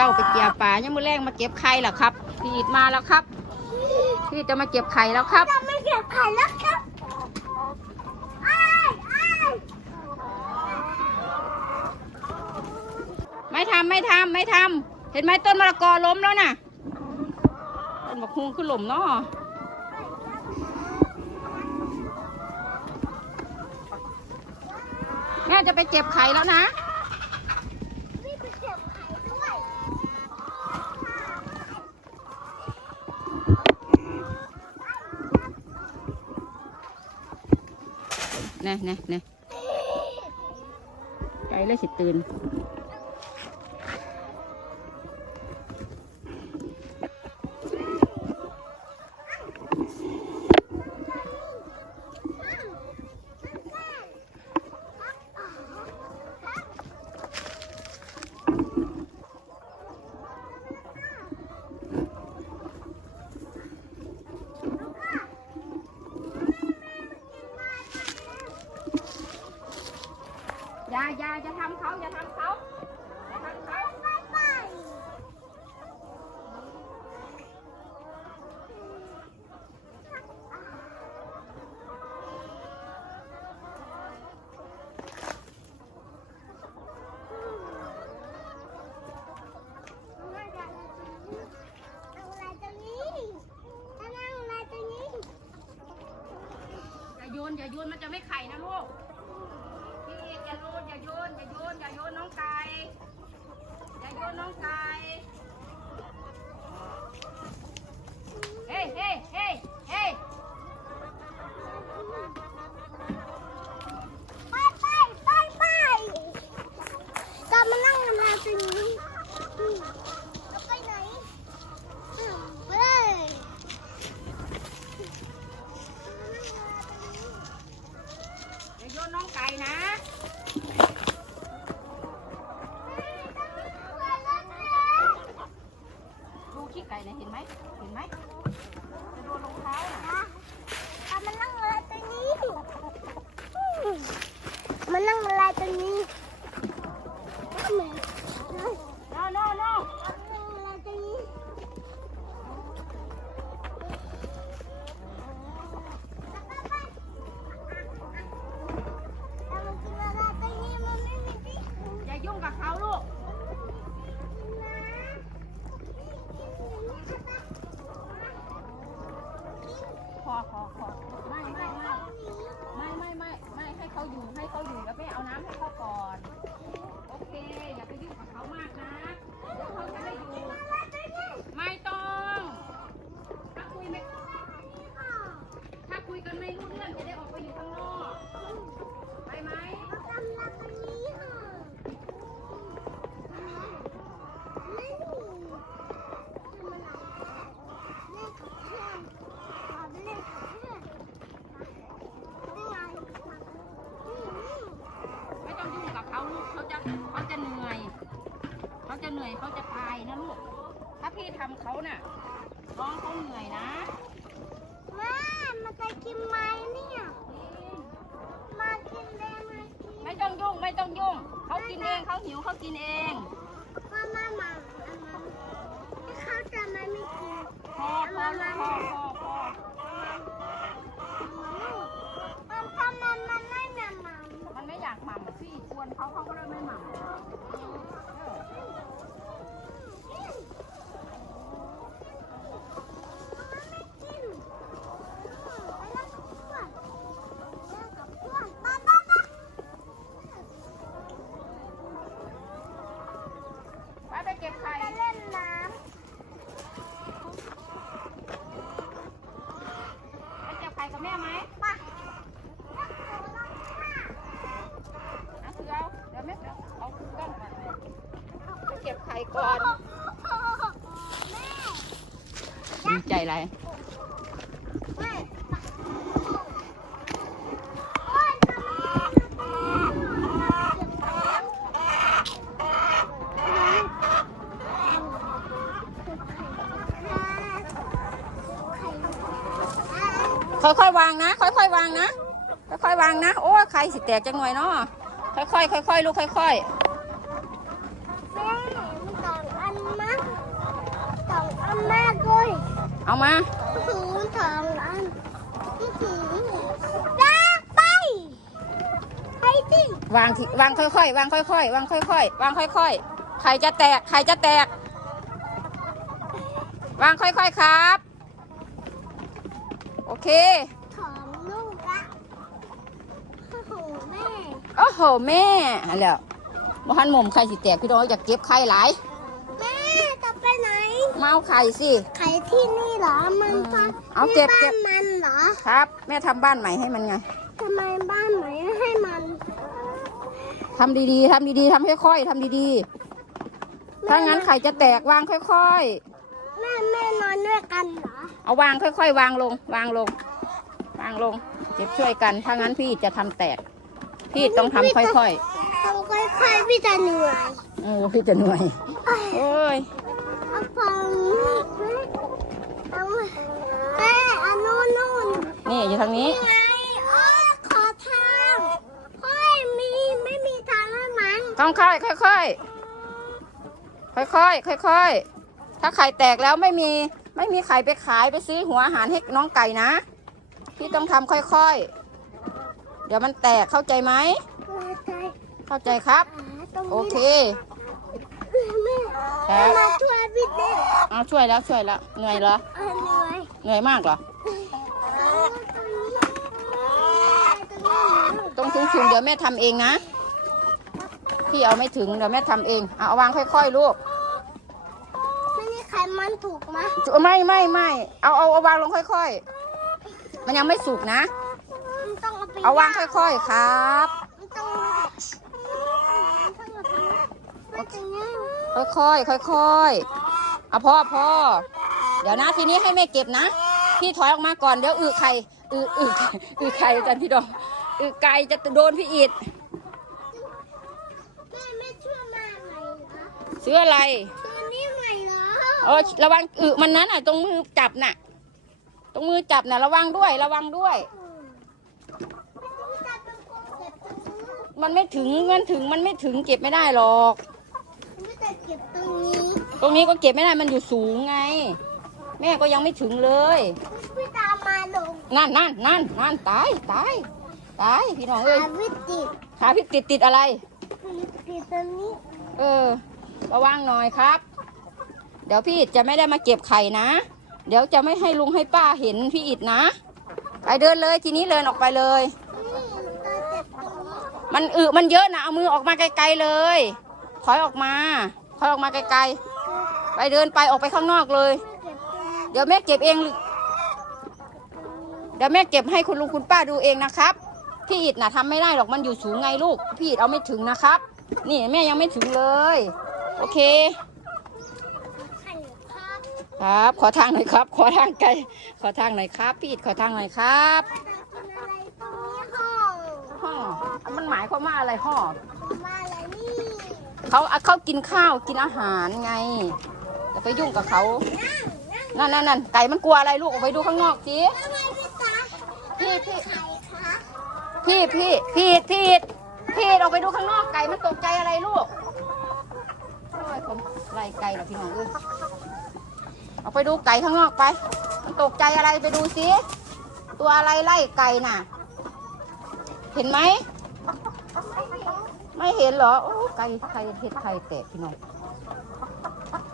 ช้าไปเกี่ยวปลายังมือแรงมาเก็บไข่แล้วครับ พี่อิดมาแล้วครับ พี่อิฐจะมาเก็บไข่แล้วครับ จะไม่เก็บไข่แล้วครับอ้ายอ้ายไม่ทำไม่ทำไม่ทำเห็นไหมต้นมะละกอล้มแล้วน่ะต้นบักฮุงขึ้นหล่มเนาะแม่จะไปเก็บไข่แล้วนะ ไม่ไปเก็บไข่ด้วย นี่นี่นี่ไก่เลยสิตื่นาอย่าทำเขาอย่าทำเขาอย่าทำเขาอย่าโยนอย่าโยนมันจะไม่ไข่นะลูก อย่าโยนอย่าโยนอย่าโยนน้องไก่อย่าโยนน้องไก่เฮ้เฮ้เฮ้ยเฮ้ย ไปไปไปไปก็มานั่งอะไรตรงนี้อืมแล้วไปไหนอืมไปเลย อย่าโยนน้องไก่นะี่ยเห็นไหมเห็นไหมจะโดนรองเท้านะมันนั่งอะไรตรงนี้ มันนั่งอะไรตรงนี้ทำไมเอา โนโนโน นั่งอะไรตรงนี้เอามากินอะไรตรงนี้มันไม่มีที่กิน อย่ายุ่งกับเขาลูก พอพอพอไม่ไม่ไม่ไม่ไม่ไม่ไม่ให้เขาอยู่ให้เขาอยู่แล้วไปเอาน้ำให้เขาก่อน โอเค อย่าไปยุ่งกับเขามากนะเดี๋ยวเขาจะไม่อยู่ ไม่ต้อง ถ้าคุยไม่ถ้าคุยกันไม่รู้เรื่องจะได้ออกไปอยู่ข้างนอกไปไหม ไม่ต้องยุ่งกับเขาลูกเขาจะเขาจะเหนื่อย เขาจะเหนื่อยเขาจะตายนะลูก ถ้าพี่ทำเขาน่ะน้องเขาเหนื่อยนะแม่มันจะกินไหมเนี่ย มากินได้ไหมกินไม่ต้องยุ่งไม่ต้องยุ่งเขากินเองเขาหิวเขากินเองพ่อมามาอันนั้นที่เขาจะไม่ไม่กิน พอพอลูกพอพอพอมันทำไมมันไม่แม่มัมมันไม่อยากหม่ำพี่ชวนเขาเขาก็เลยไม่หม่ำเออ มันไม่กินไปเล่นกับเพื่อนเล่นกับเพื่อนไปไปไป ไปไปเก็บไข่ ไปเล่นน้ ไปเก็บไข่กับแม่ไหมำไป เอาคือเอาเดี๋ยวแม่เอาเอากล้องก่อนไปเก็บไข่ก่อน แม่ ดีใจ อะไรค่อยๆวางนะ ค่อยๆวางนะ ค่อยๆวางนะ โอ้ยไข่สิแตกจังหน่อยเนาะค่อยๆค่อยๆลูกค่อยๆ แม่มันต่างอัน องอันแม่เลย เอามาหูสองอันหูลากไปไปดิวางทีวางค่อยๆวางค่อยๆวางค่อยๆวางค่อยๆไข่จะแตกไข่จะแตก วางค่อยๆครับ โอเคสองลูกละโอ้โหแม่โอ้โหแม่อันแล้วบ่หันหมุมไข่สิแตกพี่น้องอยากเก็บไข่หลาย แม่จะไปไหน มาเอาไข่สิ ไข่ที่นี่เหรอ มันปะเอาเก็บนี่เก็บ้าบนมันเหรอ ครับ แม่ทำบ้านใหม่ให้มันไงทำไมบ้านไหนให้มันทำดีๆทำดีๆทำค่อยๆทำดีๆ ถ้างั้นไข่จะแตกวางค่อยแม่แม่นอนด้วยกันเหรอๆเอาวางค่อย ๆ วางลง วางลง วางลง เก็บช่วยกัน ถ้างั้นพี่จะทำแตก พี่ต้องทำค่อยๆทำค่อยๆพี่จะเหนื่อยโอ้พี่จะเหนื่อย โอ้ย เอาฟังเอาแม่อันนู้นนู่นนี่อยู่ทางนี้ ไงโอ้ขอทางเฮ้ยมีไม่มีทางให้มันต้องค่อยค่อยค่อยค่อยค่อยค่อยค่อยๆถ้าไข่แตกแล้วไม่มีไม่มีไข่ไปขายไปซื้อหัวอาหารให้น้องไก่นะ พี่ต้องทำค่อยๆ เดี๋ยวมันแตกเข้าใจไหมใจเข้าใจครับ ตรงโอนี้เค แม่ ครัแม่บมาช่วยพี่เด็กเอาช่วยแล้วช่วยแล้วเหนื่อยเหรอเหนื่อยเหนื่อยมากเหรอตรงถึงถึงๆเดี๋ยวแม่ทำเองนะพี่เอาไม่ถึงเดี๋ยวแม่ทำเองเอาเอาวางค่อยๆลูกไม่มีใครมันถูกไหมไม่ไม่ไม่เอาเอาเอาวางลงค่อยๆ มันยังไม่สุกนะมันต้องเอาไปเอาวางค่อยๆครับมันต้องมั นจะง่ายค่อยๆค่อยๆเอาพ่อพ่อเดี๋ยวนะทีนี้ให้แม่เก็บนะ พี่ถอยออกมาก่อนเดี๋ยวอึไข่อึอึอึไข่จันพี่ดองอึไก่จะโดนพี่อิดแม่ไม่เชื่อมาใหม่เหรอซื้ออะไรตัวนี้ใหม่เหรอเออระวังอึมันนั้นอะตรงมือจับน่ะ ตรงมือจับน่ะระวังด้วยระวังด้วยจะเป็นคนเก็บตรงนี้มันไม่ถึงมันถึงมันไม่ถึงเก็บไม่ได้หรอกไม่แต่ เก็บตรงนี้ตรงนี้ก็เก็บไม่ได้มันอยู่สูงไง แม่ก็ยังไม่ถึงเลย พี่ตามมาลงนั่นนั่นนั่นนั่นตายตายตายพี่น้องเอ้ย หาวิจิตขาพี่ติดติดอะไร ติดตรงนี้เออ ระวังหน่อยครับ เดี๋ยวพี่อิดจะไม่ได้มาเก็บไข่นะ เดี๋ยวจะไม่ให้ลุงให้ป้าเห็นพี่อิดนะ ไปเดินเลยทีนี้เดินออกไปเลย นี่ตัวเจ็บตรงนี้มันอึมันเยอะนะเอามือออกมาไกลๆเลย ถอยออกมา ถอยออกมาไกลๆ ไปเดินไปออกไปข้างนอกเลยเก็บตรงนี้เดี๋ยวแม่เก็บเอง เดี๋ยวแม่เก็บให้คุณลุงคุณป้าดูเองนะครับ พี่อิดน่ะทำไม่ได้หรอกมันอยู่สูงไงลูก พี่อิดเอาไม่ถึงนะครับ นี่แม่ยังไม่ถึงเลย โอเคไข่ครับครับ ขอทางหน่อยครับ ขอทางไกล ขอทางหน่อยครับ พี่อิดขอทางหน่อยครับจะกินอะไรตรงนี้ห้องห่อมันหมายความว่าอะไรห่อมาอะไรนี่ เขาเขากินข้าวกินอาหารไงอย่าไปยุ่งกับเขานั่นนั่นนั่นไก่มันกลัวอะไรลูกออกไปดูข้างนอกสิพี่พี่พี่พี่พี่พี่พี่ออกไปดูข้างนอกไก่มันตกใจอะไรลูกโอ้ยผมไล่ไก่เหรอพี่น้องเอ้ยออกไปดูไก่ข้างนอกไป มันตกใจอะไรไปดูสิตัวอะไรไล่ไก่น่ะ เห็นไหม ไม่เห็นเหรอ โอ้ไก่ไข่เห็ดไข่แตกพี่น้อง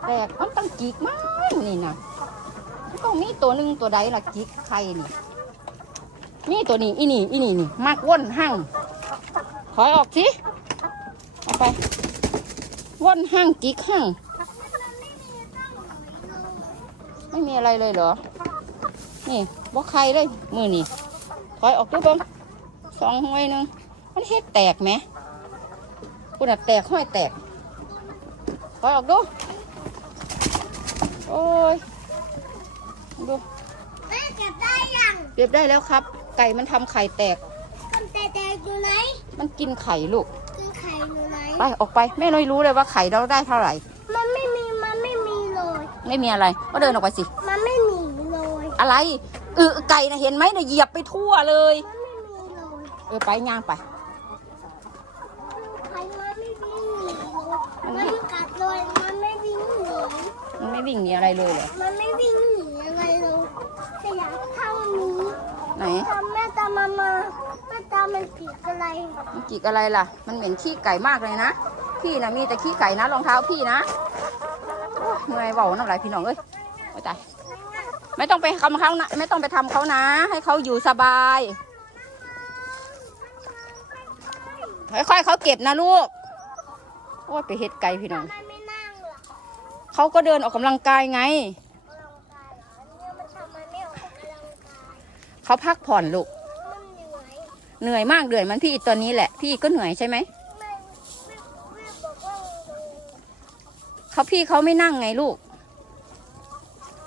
แตกมันตั้งจิกมากนี่นะมันต้องมีตัวหนึ่งตัวใดล่ะจิกไข่นี่นี่ตัวนี้อีนี่อีนี่นี่มากว่นหั่งถอยออกสิเอาไปว่นหั่งจิกหั่งไม่มีอะไรเลยเหรอ นี่บ่ใครเลยมือนี่ถอยออกดูเบ้งสองห้อยหนึงมันเฮ็ดแตกไหม คุณอะแตกห้อยแตกถอยออกดู โอ้ย ดูแม่เก็บได้ยังเรียบได้แล้วครับ ไก่มันทำไข่แตกมันแต่แต่อยู่ไหนมันกินไข่ลูกกินไข่อยู่ไหนไปออกไปแม่น้อยรู้เลยว่าไข่เราได้เท่าไหร่ มันไม่มีมันไม่มีเลย ไม่มีอะไร ก็เดินออกไปสิ มันไม่มีเลยอะไรเออไก่นะเห็นไหมเนี่ยเหยียบไปทั่วเลย มันไม่มีเลย เออไปย่างไป ไข่ มันไม่มีเลยมันกัดเลยมันไม่วิ่งหนีมันไม่วิ่งหนีอะไรเลยเหรอ มันไม่วิ่งหนีอะไรเลยแต่อยากเข้านี้ไหนตามแม่ตามมามาแม่ตามมันผิดอะไรมันจิกอะไรล่ะ มันเหม็นขี้ไก่มากเลยนะ พี่นะมีแต่ขี้ไก่นะรองเท้าพี่นะโอ้ยเหนื่อยเบาน้ำลายพี่น้องเอ้ยโอ้ยตายไม่ต้องไปทำเขานะไม่ต้องไปทำเขานะ ให้เขาอยู่สบาย ค่อยๆเขาเก็บนะลูก โอ้ยไปเฮ็ดไก่พี่น้องทำไมไม่นั่งล่ะเขาก็เดินออกกำลังกายไงออกกำลังกายเหรออันนี้มันทำไมไม่ออกกำลังกายเขาพักผ่อนลูก มันเหนื่อยเหนื่อยมากเหนื่อยเหมันพี่ตัวนี้แหละ พี่ก็เหนื่อยใช่ไหมแม่แม่แม่บอกว่าเขาพี่เขาไม่นั่งไงลูก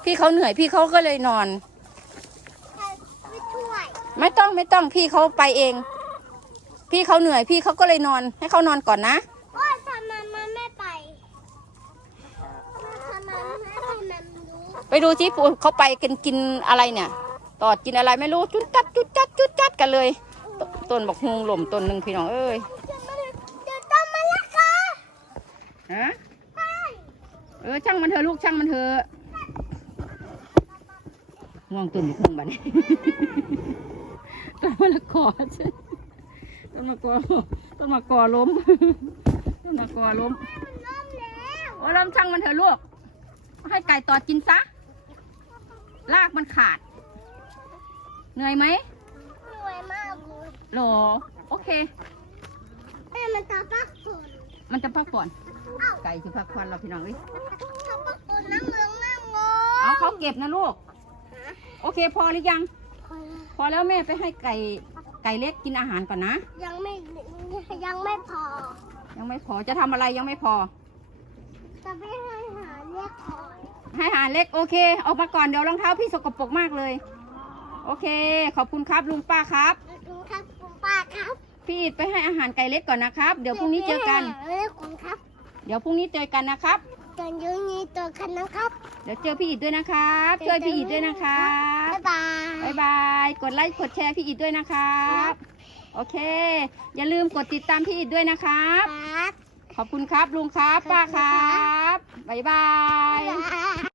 พี่เขาเหนื่อยพี่เขาก็เลยนอนให้ไม่ช่วยไม่ต้องไม่ต้องพี่เขาไปเอง พี่เขาเหนื่อยพี่เขาก็เลยนอน ให้เขานอนก่อนนะ โอ้ยทำไมมันไม่ไปทำไมไม่ให้มันรู้ ไปดูที่ปูเขาไปกันกินอะไรเนี่ย ตอดกินอะไรไม่รู้จุดจัดจุดจัดจุดจัดกันเลยตต้นบอกฮุงหล่มต้นหนึ่งพี่น้องเอ้ยเดี๋ยวมันเดี๋ยวต้องมาละค่ะฮะใช่เออช่างมันเถอะลูกช่างมันเถอะง่วงตื่นอยู่เครื่องบัดนี้ต้นมะละกอใช่ต้นมะละกอต้นมะละกอล้มต้นมะละกอล้มมันล้มแล้วโอ้ล้มช่างมันเถอะลูกให้ไก่ตอดกินซะ ลากมันขาด เหนื่อยไหมเหนื่อยมากเลยโหลโอเค แม่มันตาปักฝุ่นมันจะพักผ่อน เอ้าไก่จะพักผ่อนเราพี่น้องเอ้ยตาปักฝุ่นนั่งลงนั่งลงเอาเขาเก็บนะลูก โอเคพอหรือยัง พอแล้วแม่ไปให้ไก่ไก่เล็กกินอาหารก่อนนะ ยังไม่ยังไม่พอ ยังไม่พอจะทำอะไรยังไม่พอ จะไปให้หาเรียกคอย ให้อาหารเล็กโอเคออกมาก่อนเดี๋ยวรองเท้าพี่สกปรกมากเลย โอเค ขอบคุณครับลุงป้าครับคุณครับคุณป้าครับพี่อิดไปให้อาหารไก่เล็กก่อนนะครับ เดี๋ยวพรุ่งนี้เจอกันเรียกคุณครับเดี๋ยวพรุ่งนี้เจอกันนะครับตอนยืนนี้ตัวกันนะครับ เดี๋ยวเจอพี่อิดด้วยนะครับช่วยพี่อิดด้วยนะครับบ๊ายบายบายบายกดไลค์กดแชร์พี่อิดด้วยนะครับ โอเค อย่าลืมกดติดตามพี่อิดด้วยนะครับครับ ขอบคุณครับลุงครับป้าครับบายบายบ๊ายบาย